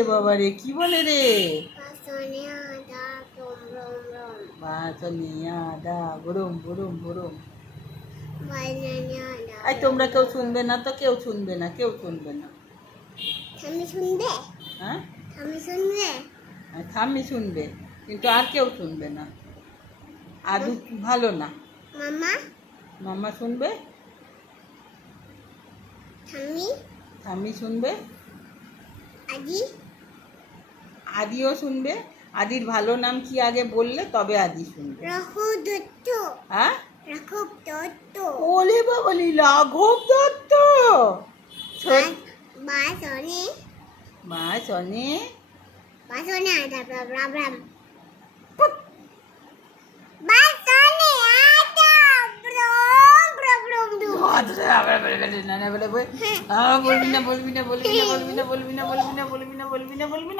ওরে বাবা রে, কি বলে রে? আদা বুরুম বুরুম বুরুম। এই তোমরা কেউ শুনবে না তো, কেউ শুনবে না, কেউ শুনবে না। আমি শুনবে? হ্যাঁ, আমি শুনবে? ঠাম্মি শুনবে, কিন্তু আর কেউ শুনবে না। আদু ভালো না। মামা? মাম্মা শুনবে, ঠাম্মি? ঠাম্মি শুনবে, আদি? আদিও শুনবে। আদির ভালো নাম কি আগে বললে তবে আদি শুনবে। রাঘব দত্ত। হ্যাঁ, রাঘব দত্ত। ওলে বাবালি, রাঘব দত্ত। বাসনে? বাসনে? বাসনে আদা ব্রাম। বাসনে আদা ব্রাম। বলবি না, বলবি না, বলবি না, বলবি না, বলবি না, বলবি না, বলবি না, বলবি না, বলবি না, বলবি না, বলবি না।